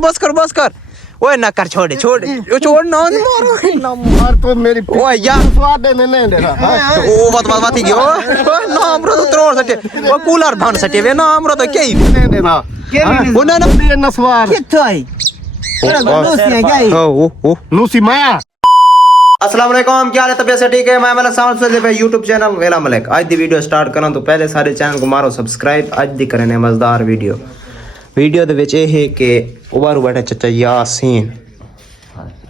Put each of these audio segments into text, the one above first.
बस कर ओए ना कर छोड़ ना मार तो मेरी ओए यार स्वाद नहीं देना ओ बात ही गयो ना हमरो तो त्रोड़ सटे ओ कूलर भान सटे वे ना हमरो तो के नहीं देना वो ना ना स्वाद किथाई लूसी क्या है ओ लूसी माया अस्सलाम वालेकुम क्या हाल है तबीयत से ठीक है मैं मलिक साउंड से पे YouTube चैनल वेला मलिक आज दी वीडियो स्टार्ट करा तो पहले सारे चैनल को मारो सब्सक्राइब आज दी करने मजेदार वीडियो ਦੇ ਵਿੱਚ ਇਹ ਕਿ ਉਬਾਰੂ ਬੈਠਾ ਚਾਚਾ ਯਾਸੀਨ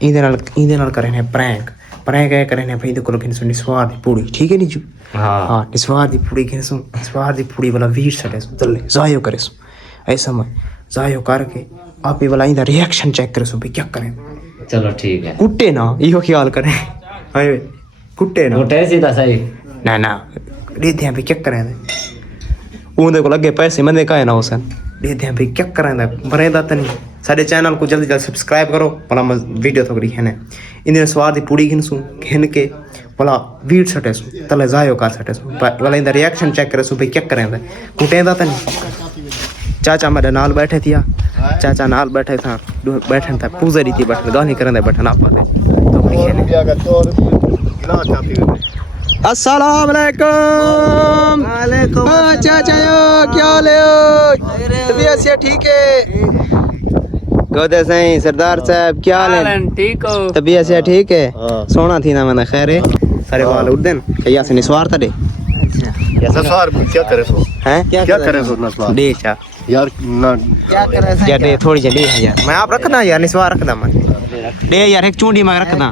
ਇਹਦੇ ਨਾਲ ਕਰੇ ਨੇ ਪ੍ਰੈਂਕ ਇਹ ਕਰੇ ਨੇ ਭਈ ਦੇ ਕੋਲ ਕਿਨ ਸੁਣੀ ਸਵਾਰ ਦੀ ਪੂੜੀ ਠੀਕ ਹੈ ਨੀ ਜੂ ਹਾਂ ਨਿਸਵਾਰ ਦੀ ਪੂੜੀ ਕਿਨ ਸੁਣ ਸਵਾਰ ਦੀ ਪੂੜੀ ਵਾਲਾ ਵੀਰ ਸੜੇ ਸੁ ਦਲੇ ਜ਼ਾਇਓ करे सो ऐसा मैं ਜ਼ਾਇਓ करके आप ये वाला इधर रिएक्शन चेक करे सो भाई क्या करें चलो ठीक है कुट्टे ना इहो ख्याल करें हाय कुट्टे ना कुट्टे सीधा सही ना देते हैं भाई क्या करें उनके को लगे पैसे मंदे का है ना उसन देते हैं भाई क्या करें बरेदा तो नहीं सारे चैनल को जल्दी सब्सक्राइब करो भला वीडियो थोड़ी है ना इन्हें स्वाद की पूड़ी घिन सूँ घिन के भला वीड सटे सूँ तले जायो कर सटे सूँ भला इनका रिएक्शन चेक करे सूँ भाई क्या करें कुटेंदा तो नहीं चाचा मेरे नाल बैठे थे चाचा नाल बैठे था बैठन था पूजरी थी बैठन गाली करें बैठन आप अस्सलाम वालेकुम चाचा क्या हाल है तबीयत से ठीक है गोदे सही सरदार साहब क्या हाल है ठीक हो तबीयत से ठीक है सोना थी ना मैंने खैर है सारे वाल उड़न कया से निस्वार था दे अच्छा नस्वार क्या करे सो हैं क्या करे सो नस्वार दे चा यार ना क्या करे यार दे थोड़ी जल्दी है यार मैं आप रखना यार निस्वार रखदा मैं दे यार एक चूंडी में रखदा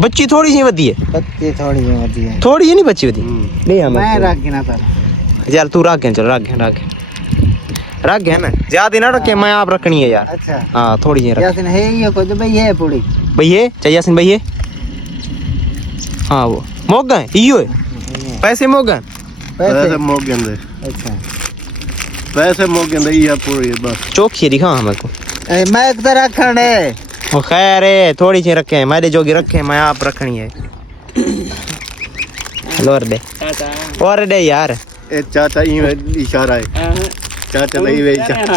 बच्ची थोड़ी सी वदी है बच्ची थोड़ी होती है थोड़ी है नहीं बच्ची वदी ले हम मैं रख के ना कर यार तू रख चल रख है ना ज्यादा ना रखे मैं आप रखनी है यार अच्छा हां थोड़ी सी रख यासिन है ये कोई तो भाई है पूरी भैये चाहिए यासिन भैये हां वो मोगा है इयो है पैसे मोगा पैसे मोगेंदे अच्छा पैसे मोगेंदे ये पूरी बस चौकी दिखा हमें को मैं एक तरह रखने वो खैर है थोड़ी सी रखे हैं मेरे जोगी रखे हैं मैं आप रखनी है लोर दे और दे यार ए चाचा ये इशारा है चाचा नहीं वे इशारा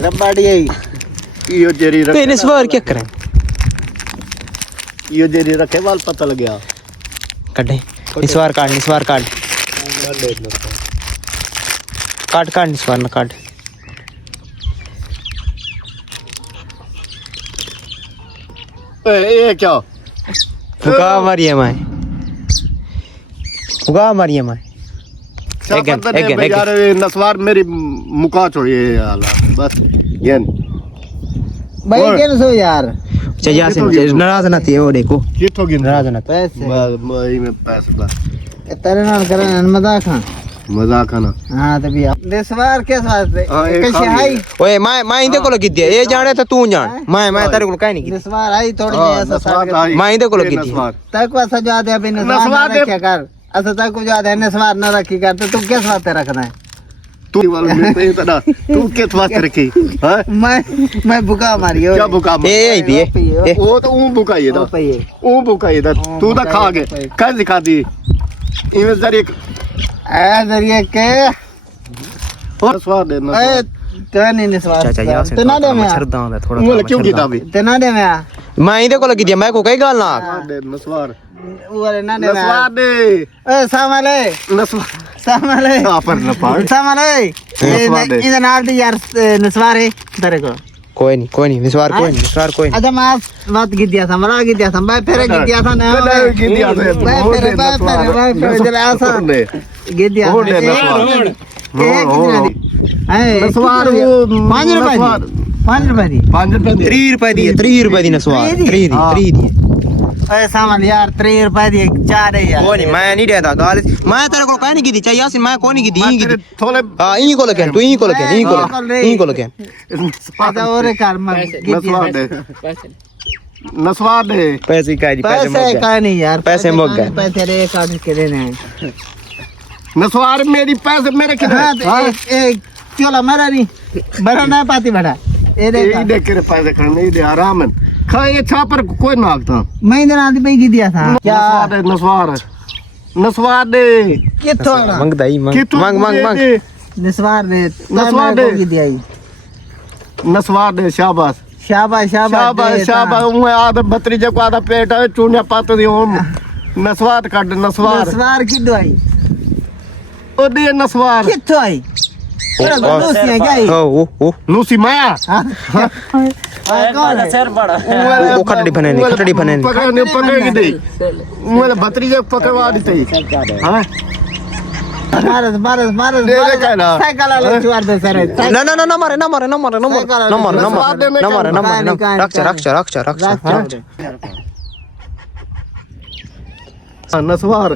रब्बाड़ी है यो जेरी रख पेनिस वार क्या करें यो जेरी रखे वाल पता लग गया कटे निस्वार काट निस्वार ना काट ए क्या फुका मारिए मैं एक यार नस्वार मेरी मुका छोड़िए यार बस ये भाई कैन सो यार चाहिए से नाराज ना थी वो देखो ये तो गिन नाराज ना पैसे मई में पैसे बस तेरे नाल करन मजाक है ना हां तभी देसवार के वास्ते एक कैसे आई ओए मैं इंदे को लगी दिया ये जाने तो तू जान मैं तेरे को काई नहीं देसवार आई थोड़ी ऐसा नस्वार आई मैं इंदे को लगी दिया तक वासा जो दे अभी नस्वार रखे कर ऐसा तक को जो दे नस्वार न रखी कर तो तू किस वास्ते रखना है तू वाला में पे तना तू किस वास्ते रखी हां मैं भूखा मारी क्या भूखा ए भी वो तो ऊ भूखा ये था ऊ भूखा ये था तू तो खा के कैसे दिखा दी इमे जरिए ए जरिए के और स्वाद देना ए तने नस्वार चाचा यार से तना दे मैं छरदा है थोड़ा वो क्यों कीता भी तना दे मैं मैं इंदे को लगी दिया मैं को कई गाल ना नस्वार वो ना दे नस्वार दे ए सामले सामले पर न पाड़ सामले इधर नाल दी यार नस्वार है तेरे को कोई नहीं निस्वार कोई नहीं अच्छा मैं बात गिद्दिया था मैं फिर गिद्दिया था ना गिद्दिया था मैं फिर ऐसा गिद्दिया नस्वार 5 रुपए दी 3 रुपए दी नस्वार 3 दी ऐसा मन यार 3 रुपए दी 4 है यार कोई नहीं मैं नहीं देता गाल मैं तेरे को कहीं नहीं की दी चाहिए यासिन मैं कोई नहीं की दी थोड़े हां ई को लगे तू ई को लगे पता और कर मैं नस्वार दे पैसे का नहीं यार पैसे मोग गए पैसे रे काट के देने नस्वार मेरी पैसे मेरे किधर एक क्यों मेरा नहीं बड़ा ना पाती बड़ा ये देख के पैसे करने दे आराम है खा ये छा पर कोई नाक था मैं इधर आंधी पे दिया था क्या नस्वार नस्वार दे किथों ना मंगदा ही मंग किथों मंग मंग मंग निस्वार दे निस्वार दे। की दिया नस्वार दे शाबाश शाबाश शाबाश शाबाश मैं आधा भतीजे को आधा पेट है चून्या पात दी हम नस्वार काट नस्वार निस्वार की दवाई ओ दे नस्वार किथों आई लूसी क्या आई ओ लूसी माया कौन है सर बड़ा वो खटड़ी बने नहीं खटड़ी बने नहीं पकड़ के दे मैं भतीजे पकड़वा दी थी हां मारस मारस मारस दे दे कहना साइकिल वाला छुआर दे सर ना ना ना ना मारे ना मारे ना मारे ना मारे ना मारे ना मारे ना मारे ना मारे रक्षा रक्षा रक्षा रक्षा नस्वार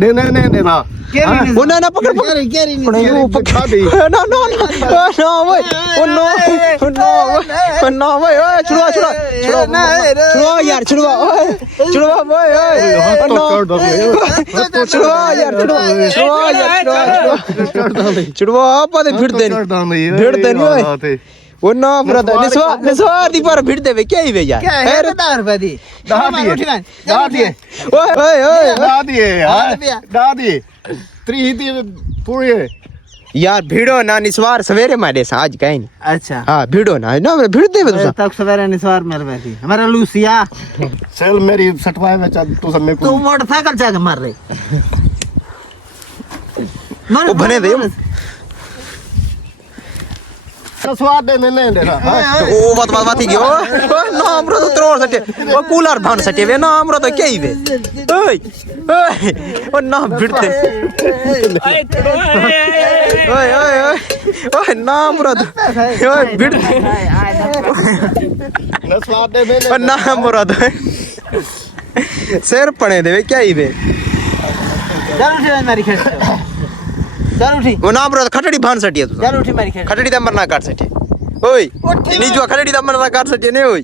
दे ने देना वो ना ना पकड़ पकड़ केरी वो पकड़ दे ना ना ना ना भाई ओ नो नो नो भाई ओए छुड़वा छुड़वा छुड़वा छुड़वा यार छुड़वा ओए छुड़वा भाई ओए नो छुड़वा यार छुड़वा यार छुड़वा आप दे भिड़ दे भिड़ दे नहीं ओए वो ना ब्रदर निस्वार दी पर भिड़ देवे क्या ही वे यार क्या है 10 रुपए दी दा दिए ओए ओए ओए दा दिए 3 पूरी यार भिड़ो ना निस्वार सवेरे मारे सा आज कहीं नहीं अच्छा हां भिड़ो ना ना भिड़ देवे तुसा तक सवेरे निस्वार मेरे बैठी हमारा लूसिया सेल मेरी सटवाए में चल तू सब मेरे तू को मोटरसाइकिल चला मार रही वो बने दे नस्वार दे ने देना ओ बात ही गयो ना हमरो तो त्रोड़ सटे ओ कूलर भान सटे वे ना हमरो तो के ही वे ओए ओए ओ ना भिड़ते ओए ओए ओए ना हमरो तो ओए भिड़ते नस्वार दे ने ओ ना हमरो तो सिर पड़े देवे क्या ही वे चल उठी मेरी खेत चल उठी वो ना हमरो खटड़ी भान सटे तू चल उठी मेरी खेत खटड़ी दा मरना काट सटे ओए नीजो खटड़ी दा मरना काट सटे ने ओए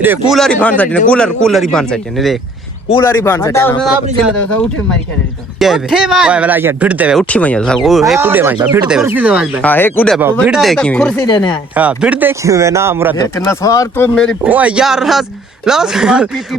रे कूलर ही भान सटे ने कूलर ही भान सटे ने देख कूलर ही भान सटे बताओ ना आप नहीं जाते हो उठी मेरी खेत तो क्या है उठी भाई ओए वाला यार भिड़ देवे उठी मई ओ एक उड़े मई भिड़ कुर्सी देवे दे भाई हां एक उड़े बा भिड़ दे क्यों कुर्सी लेने आए हां भिड़ दे क्यों वे ना हमरा तो एक नस्वार तो मेरी ओए यार लास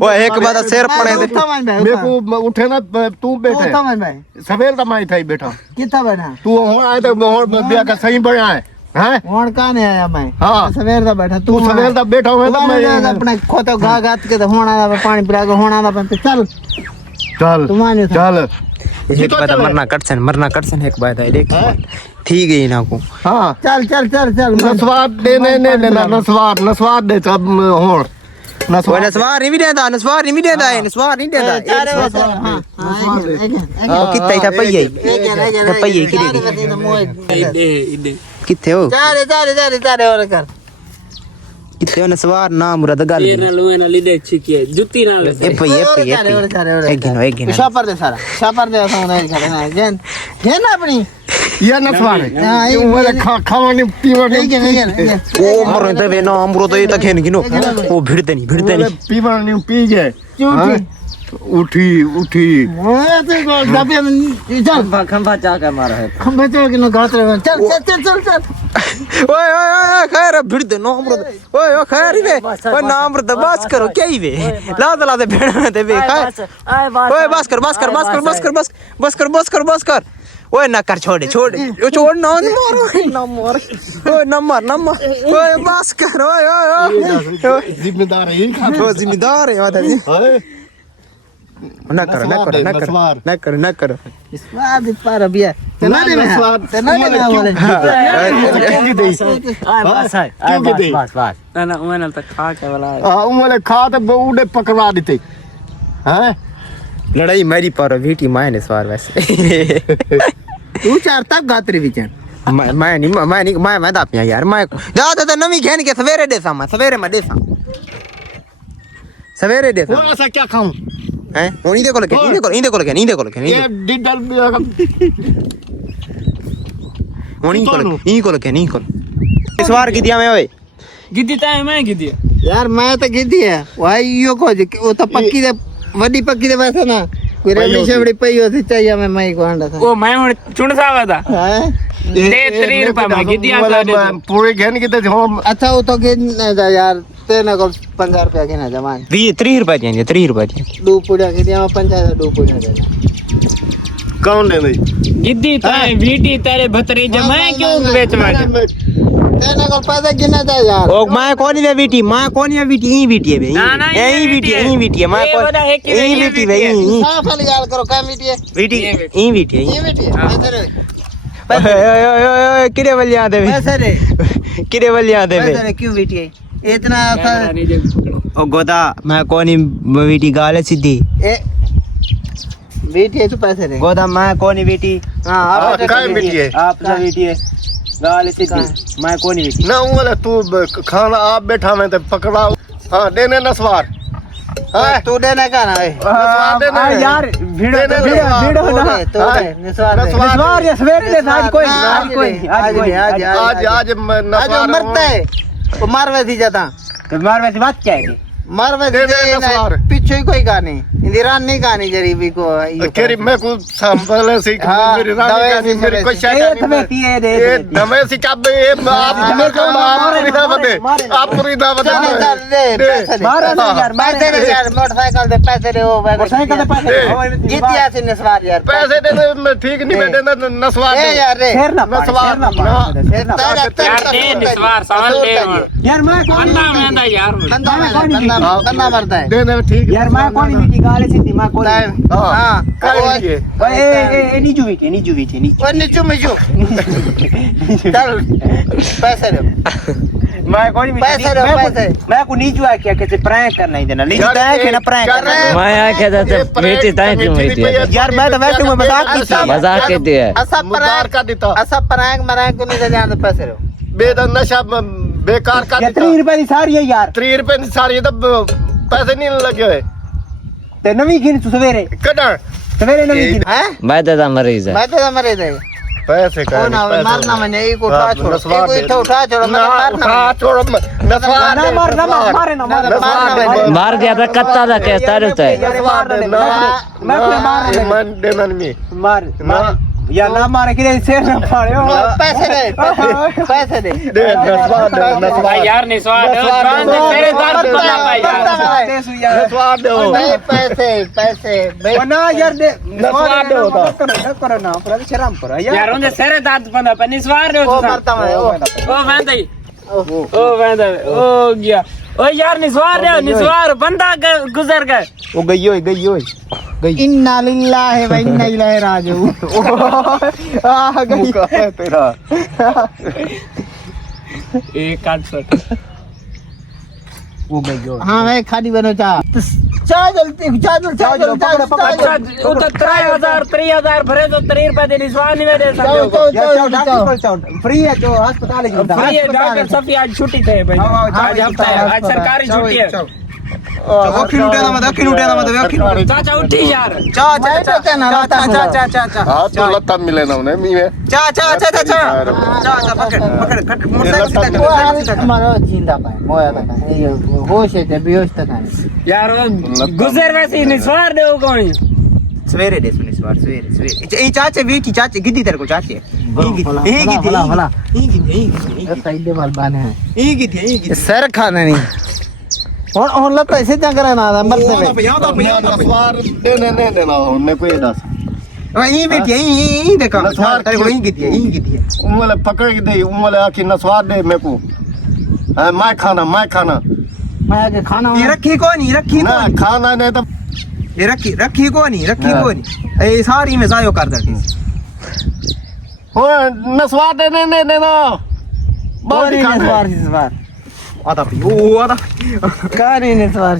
ओए एक बात सिर पड़े दे मेरे को उठे ना तू बैठे भाई सवेर का माई था बैठा कितना बैठा तू हो आए तो बिया का सही बढ़िया है हैं वहां कहां नहीं आया मैं हाँ। सवेर दा बैठा तू सवेर का बैठा हुआ तो मैं अपने खोतो घा घात के तो होना दा पानी पिला के होना दा चल चल तू माने चल एक बात मरना कटसन एक बात है देख ठीक है ना को हाँ चल चल चल चल नस्वार दे ने देना नस्वार दे सब होड़ ओए नस्वार नहीं देता नस्वार नहीं देता है नस्वार नहीं देता हां ओ कितना था पहिए पहिए की किथे हो चारे और कर किथे हो नस्वार ना मुराद गल जुत्ती ना ए पहिए एक गिनो शापर दे सारा शापर दे सारा खड़े ना जेन जेन अपनी ये नस्वार है हाँ, ये वाले खावानी पीवानी ओ मरो तो वे ना हमरो तो ये तक है गिनो ओ भिड़ते नहीं पीवानी पी गए उठी ओए तो दबे चल खंभा चा के मारा है खंभे चढ़ के न घास रे चल चल ओए खैर भिड़ते नो हमरो ओए ओ खैर वे ओ नाम रे बस करो क्या ही वे ला दे भेड़ में दे वे ओए बस कर ओए ना कर छोड़ ना मारो ओए ना मार ओए बस कर ओए जिम्मेदार है जिम्मेदार है माता जी ना करो स्वाद पर बिया तना दे में बोले बस ना उन्हें तो खा के वाला उमले खा तो उड़े पकड़वा देते हैं लड़ाई मेरी पर बेटी माय ने सवार वैसे तू चार तक गात्री विचन मैं दापिया यार मैं दादा नवी घेन के सवेरे में ऐसा क्या खाऊं हैं ओनी देखो लगे ये डिडल नहीं को इस बार की दिया मैं ओए गिद्दी ताए मैं गिद्दी यार मैं तो गिद्दी है भाई यो को वो तो पक्की दे वडी पक्की दे वैसे ना कोई रेडी शेवड़ी पई होती चाहिए मैं को अंडा था ओ मैं चुन सावा था हैं दे 3 रुपए में गिद्दी आ पूरे घेन के तो हम अच्छा वो तो गिन जा यार तेने को 50 रुपया गिना जमान 3 रुपए देंगे 3 रुपए दो पुड़िया के दिया 50 दो पुड़िया देना कौन ले नहीं गिद्दी तारे बीटी तारे भतरीजे मैं क्यों बेच मारे तेने को पैसे गिनना चाहिए यार ओ मां कोनी वे बेटी मां कोनी वे बेटी ई बेटी है ना, ना, बे ई बेटी है मां ये बड़ा है कि ई बेटी बे ई साफ वाली यार करो क्या मीठी है बेटी ई बेटी है ये मीठी है पैसे रे ओए किरे बलिया दे पैसे रे किरे बलिया दे पैसे रे क्यों मीठी है इतना ओ गोदा मैं कोनी बेटी गाले सीधी ए मीठी है तो पैसे रे गोदा मैं कोनी बेटी हां आप काय बेटी है आप जो बेटी है गाले सीधी मैं कोनी बेटी ना वाला तू खाना आप बैठा मैं तो पकड़ा हाँ देने नसवार हाँ तू देने का ना है नसवार देने यार भीड़ हो ना तो निस्वार नसवार ये सवेरे दे आज कोई आज आज नसवार मरता है वो मारवे थी जाता तो मार वैसे बात क्या है मारवे दे दे नसवार। पीछे ही कोई कहानी इंदिरान नहीं कहानी गरीबी को केरी मैं को संभल से मेरी रानी का नहीं मेरी कोई शायद नहीं ये दमे से क्या ये आप मेरे को आप ना बते आप पूरी ना बते पैसे दे यार मोटरसाइकिल दे पैसे दे वो मोटरसाइकिल दे पैसे जीतिया से निस्वार यार पैसे दे मैं ठीक नहीं बैठे ना नसवार ए यार रे नसवार यार दे निस्वार सवाल दे यार मैं बंदा मेंदा यार बंदा मरता है देने ठीक यार मैं कोनी बेटी गाले सीधी मैं कोनी हां काय ये ए नीचू बेटी नी और नीचू मिचू चल पैसे दे मैं कोनी पैसे दो पैसे मैं को नीचू आ क्या कैसे प्रैंक करना इधर नीचू है कि ना प्रैंक करना मैं आके जाते बेटी ताई क्यों बेटी यार मैं तो वैसे में मजाक की थी मजाक के दिया असा मुदार का देता असा प्रैंक को नहीं जाने दो पैसे दो बेदन नशा बेकार का या देता 3 रुपए की सारी है यार 3 रुपए की सारी तो पैसे नहीं लगे हुए ते नवी गिन तू सवेरे नवी गिन हैं मैं दादा मरीज है मैं तो मरे दे पैसे का कौन आवे मारना मैंने एक उठा छोड़ एक उठा छोड़ मारना छोड़ नसवार ना मारे ना मारे मार गया था कत्ता था क्या तारे थे मन देना नहीं मार या ना मारे कि शेर ना पाड़े पैसे दे दे नसवार यार निस्वार तेरे दर्द को ना पाई नसवार दो पैसे ना यार दे नसवार दो करो ना पर शर्म करो यार उनसे सेरे दर्द बंदा पर निस्वार रे ओ मरता मैं ओ वंदई ओ गया ओ यार निस्वार बंदा गुजर गए वो गई इन्ना लिल्लाहि व इन्ना इलैहि राजिऊन आ गई तेरा एक काट सट वो गई हां मैं खाली बनो चाह जलती अच्छा वो तो 3000 भरे तो 3 रुपए दे निस्वार नहीं दे सकते फ्री है तो अस्पताल की फ्री है डॉक्टर सफी आज छुट्टी थे भाई आज हफ्ता है आज सरकारी छुट्टी है अखिल उठे ना मत चाचा उठी यार चा हां तो लता मिले ना उन्हें मी में चा पकड़ मोटरसाइकिल मारो जिंदा पाए मोया तक ये होश है बेहोश तक यार वो गुजर वैसे निस्वार दे कौन सवेरे दे सुनी सवेरे ए चाचे बेटी चाचे गिद्दी तेरे को चाचे भला साइड दे बाल बाने हैं सर खाना नहीं और लगता है ऐसे क्या करना था मरते में नसवार देने नहीं देना उन्हें कोई दस यही बेटी यही देखा तेरे को यही गिद्दी है उमले पकड़ के दे उमले आके नसवार दे मेरे को मैं खाना मैं आगे खाना ये रखी ना खाना नहीं तो ये रखी को नहीं ए सारी में जायो कर दे हो नसवार देने नहीं देना बारी निस्वार आधा आधा कानी निस्वार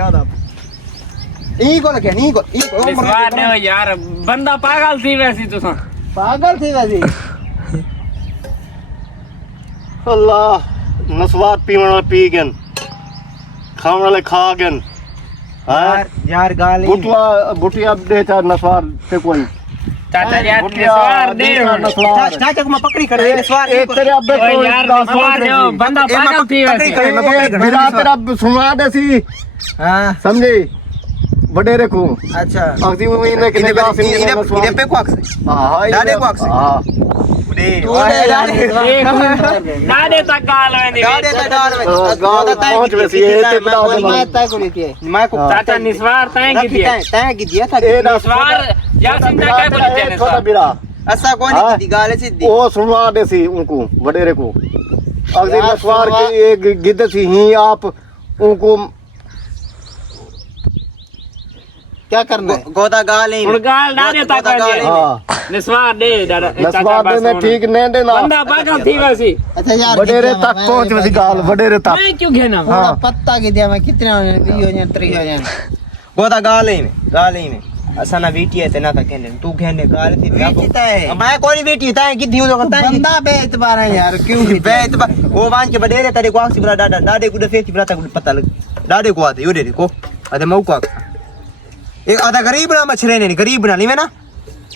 आधा ई को लगे नी को निस्वार ने यार बंदा पागल थी वैसी तो पागल थी वैसी अल्लाह नसवार पीने वाला पी गन खाने वाले खा गन यार गाली बुटिया दे चा नसवार ते कोई चाचा यार निस्वार दे चाचा को मैं पकड़ी कर निस्वार एक तेरे अब्बे ओ यार निस्वार दे बंदा पागल थी वैसी बिरा तेरा सुना दे सी हां समझे वडेरे को अच्छा अगदी वो इने के निगाह से इने पे को अक्स हां दादे को अक्स हां दादे तक गाल में पहुंच वैसी ये ते बड़ा मैं तय को लेती है चाचा निस्वार तय की दिया तय की दिया था निस्वार यासिन तक क्या बोलते हैं छोटा निस्वार बिरा ऐसा कौन की गाल सीधी वो सुनवा दे सी उनको वडेरे को अगले नस्वार के एक गिद्ध सी ही आप उनको क्या करना है गोदा गाल ही और गाल दादे तक हां निस्वार दे नस्वार देने ठीक नहीं देना बंदा पागल थी वैसी अच्छा यार वडेरे तक पहुंच वैसी गाल वडेरे तक मैं क्यों घेना थोड़ा पत्ता की दिया मैं कितना हो जाए 20 हो जाए 30 हो जाए गोदा गाल ही में ऐसा ना बेटी है ना था कहने तू कहने गाल थी मैं कोई बेटी था कि दियो तो कहता है बंदा बेइतबार है यार क्यों वो मान के बडेरे तेरे को आसी बड़ा डाडे को फेच बड़ा तक पता लग डाडे को आते योरे को अरे मौका एक आधा गरीब ना मछरे ने गरीब बना ली मैं ना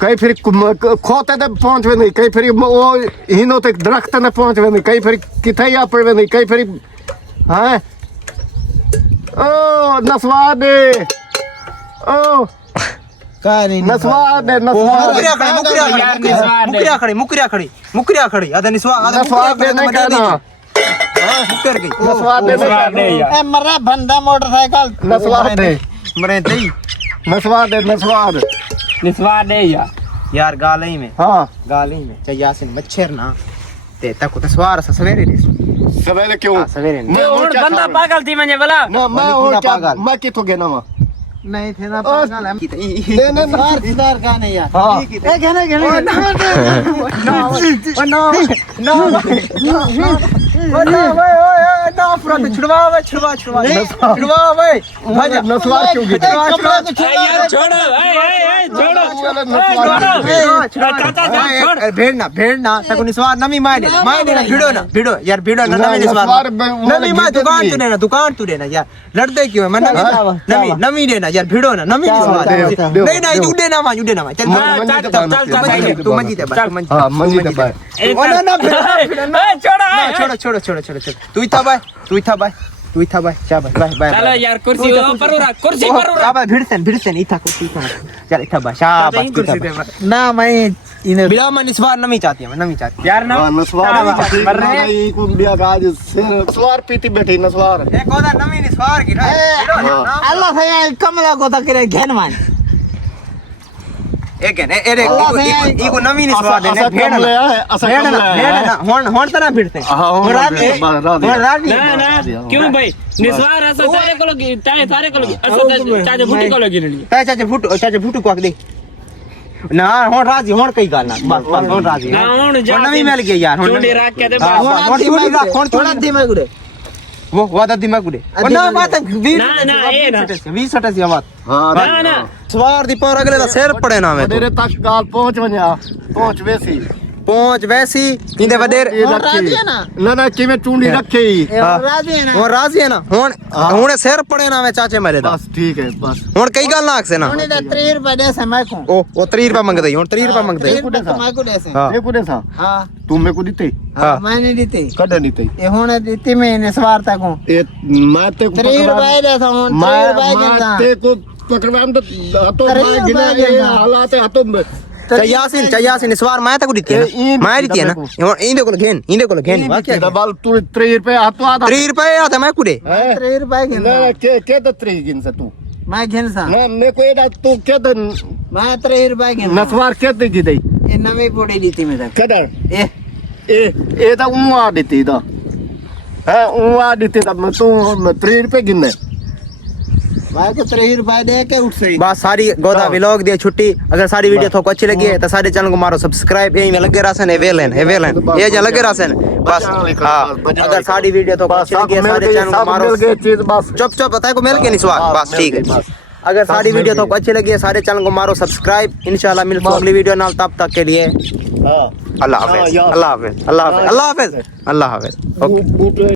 कई फिर खोते तक पहुंच वे नहीं कई फिर वो हिनो तक दरख्त ने पहुंच वे नहीं कई फिर किथे या पर वे नहीं कई फिर हां ओ नस्वा दे ओ कहानी नस्वा दे मुकरिया खड़ी आधा निस्वा नस्वा दे नहीं कहना मुकर गई नस्वा दे ए मरा बंदा मोटरसाइकिल नस्वा दे मरे दई नस्वा दे निस्वार दे यार गाल ही में हां गाल ही में चाहिए से मच्छर ना ते तक तो सवार से सवेरे रे सवेरे क्यों सवेरे मैं और बंदा पागल थी मुझे बोला ना मैं और क्या मैं कितो गया ना नहीं थे ना पागल हम नहीं बार का नहीं यार हां ए कहना छुड़वा नस्वा क्यों गिरा यार छोड़ो छोड़ो भेड़ना तक निस्वार नमी मार देना भिड़ो यार भिड़ो ना नमी निस्वार नमी मार दुकान तू देना यार लड़ते क्यों है मैं नमी देना यार भिड़ो ना नमी निस्वार नहीं तू देना चल तू मंजी दे हां मंजी दे भाई छोड़ो तू इथा बाय जा बाय चलो यार कुर्सी पर रख कुर्सी पर रख बाबा भिड़सन इथा कुर्सी चल इथा बाय शाबाश कुर्सी दे ना मैं इन्हें बिना मन इस बार नमी चाहती है मैं नमी चाहती यार ना नस्वार मर रहे नहीं को बिया गाज नस्वार पीती बैठी नस्वार एक ओदा नमी निस्वार की अल्लाह से कमला को तक रे घेन मान एक है इको नमी निस्वार देने भेड़ ना होन तना भिड़ते ना क्यों भाई निस्वार ऐसा सारे को लगी सारे को लगी चाचा फुटी को लगी नहीं चाचा फुटू को दे ना होन राजी होन कई गाल ना बस होन राजी ना होन नमी मिल गई यार चोंडी रख के दे होन थोड़ा दिमाग उड़े वो वादा दिमाग उड़े ना बात ना ए ना 20 सटा सी बात ना सवार दी पर अगले दा सिर पड़े ना में तेरे तक गाल पहुंच व냐 पहुंच वैसी पहुंच वैसी इंदे वडेर ना किवे चूंडी रखी राजी है ना वो राजी है ना हुन सिर पड़े ना में चाचे मेरे दा बस ठीक है बस हुन कई गाल ना से ना उन्हें 3 रुपए दे से मैं को ओ 3 रुपए मांग दई हुन 3 रुपए मांग दई 3 रुपए मैं को दे से हां ये कुने था हां तू मेरे को दीते हाँ। मैंने दीते कदे नहीं थे ये होने दीती मैंने स्वार्थ को ए मैं ते को 3 रुपए दे था 3 रुपए मैं देता ते को पकड़वाम तो हाथों में गिना ये हालात है हाथों में चयासिन सवार मैं तक दित्ती है मैं दित्ती है ना इंदे को घेन वाक्य डबल तू 3 रुपए हाथों आधा 3 रुपए आता मैं कुडे 3 रुपए गिन ना के द 3 गिन से तू मैं गिन सा ना मेरे को एडा तू के द मैं 3 रुपए गिन नसवार के द गी दई ये नवी पोड़ी दीती मैं तक कदर ए ए दा उवा देती दा है उवा देती दा मैं तू 3 रुपए गिनने भाई को 3 रुपए दे के उठ सही बस सारी गोदा व्लॉग दी छुट्टी अगर सारी वीडियो थोको अच्छी लगी है तो सारे चैनल को मारो सब्सक्राइब यही में लगे रहसन वेलन ये जो लगे रहसन बस हां अगर सारी वीडियो थोको अच्छी लगी है सारे चैनल को मारो चीज बस चुप पता है को मिल के नहीं स्वाद बस ठीक है अगर सारी वीडियो थोको अच्छी लगी है सारे चैनल को मारो सब्सक्राइब इंशाल्लाह मिलते हैं अगली वीडियो नाल तब तक के लिए हां अल्लाह हाफिज ओके